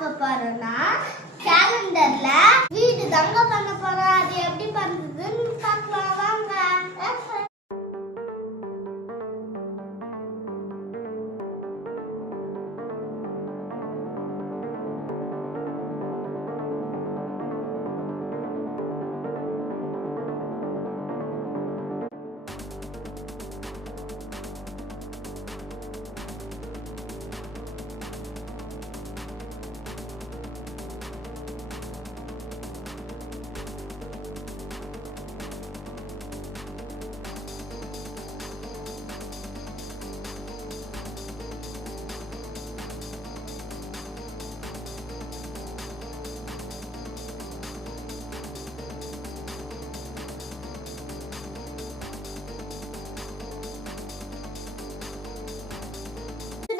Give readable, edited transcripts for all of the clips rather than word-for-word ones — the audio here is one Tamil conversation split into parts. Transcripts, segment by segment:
பார்க்க போறோம்னா கேலண்டர்ல வீடு தாங்க பண்ண போறோம். அது எப்படி பண்றதுன்னு பார்க்கலாம் வாங்க.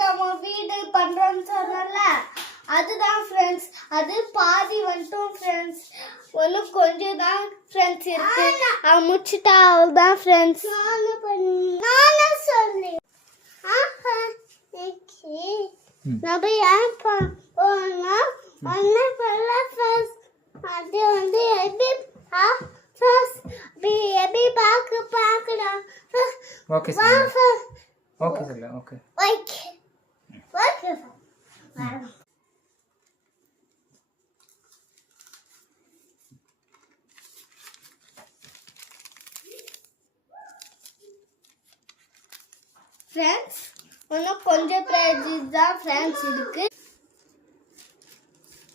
நம்ம வீடு பண்றோம்னு சொன்னல, அதுதான் ஃப்ரெண்ட்ஸ். அது பாதி வந்துட்டோம் ஃப்ரெண்ட்ஸ். ஒன்றும் கொஞ்சம் தான் ஃப்ரெண்ட்ஸ் இருக்கு. அது முடிச்சுட்டா அவ்வளோதான் ஃப்ரெண்ட்ஸ். நானும் சொல்லி நம்ம ஏன் போனோம் ஒன்று பண்ணல ஃபர்ஸ்ட். அது வந்து எப்படி எப்படி பார்க்கலாம். Okay sir. Okay sir. Okay okay okay friends, இன்னும் கொஞ்சம் பேஜஸ் தான் ஃப்ரெண்ட்ஸ் இருக்கு.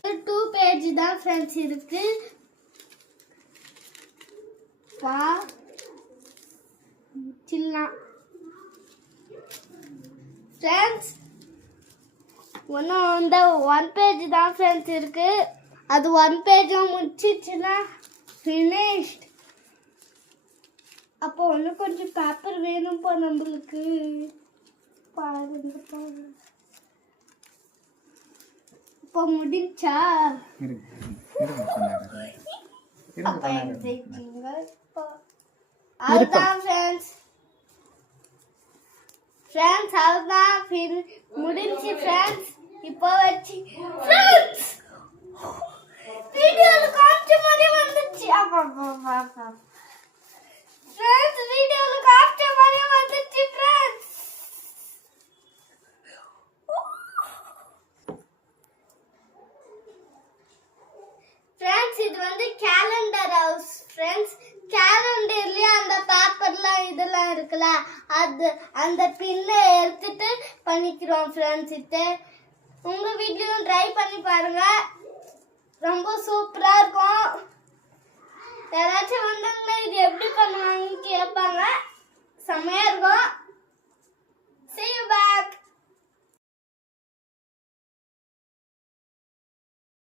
2 பேஜ் தான் ஃப்ரெண்ட்ஸ் இருக்கு. ஃப்ரெண்ட்ஸ், இன்னும் இந்த 1 பேஜ் தான் ஃப்ரெண்ட்ஸ் இருக்கு. அது 1 பேஜும் முடிச்சிச்சுன்னா ஃபினிஷ்ட். அப்போ இன்னும் கொஞ்சம் பேப்பர் வேணும்ப்பா நம்மளுக்கு. பாருங்க இப்போ முடிஞ்சா அப்போ எழுதிட்டீங்க. அதுதான் ஃப்ரெண்ட்ஸ். ஃப்ரெண்ட்ஸ் அதுதான் முடிஞ்சு ஃப்ரெண்ட்ஸ். இப்போ வச்சு ஃப்ரெண்ட்ஸ் வீடியோல காமிச்ச மாதிரி வந்துச்சு. ஃப்ரெண்ட்ஸ் வீடியோல காமிச்ச மாதிரி வந்துச்சு ஃப்ரெண்ட்ஸ். ஃப்ரெண்ட்ஸ், இது வந்து கேலண்டர் ஹவுஸ் ஃப்ரெண்ட்ஸ். கேலண்டர்லயே அந்த பேப்பர்லாம் இதெல்லாம் இருக்குல்ல, அது அந்த பின்னை எடுத்துட்டு பண்ணிக்கிறோம் ஃப்ரெண்ட்ஸ். இது உங்க வீட்லயும் ட்ரை பண்ணி பாருங்க, ரொம்ப சூப்பரா இருக்கும். யாராச்சும் வந்தாங்கன்னா இது எப்படி பண்ணுவாங்கன்னு கேட்பாங்க. செம்மையா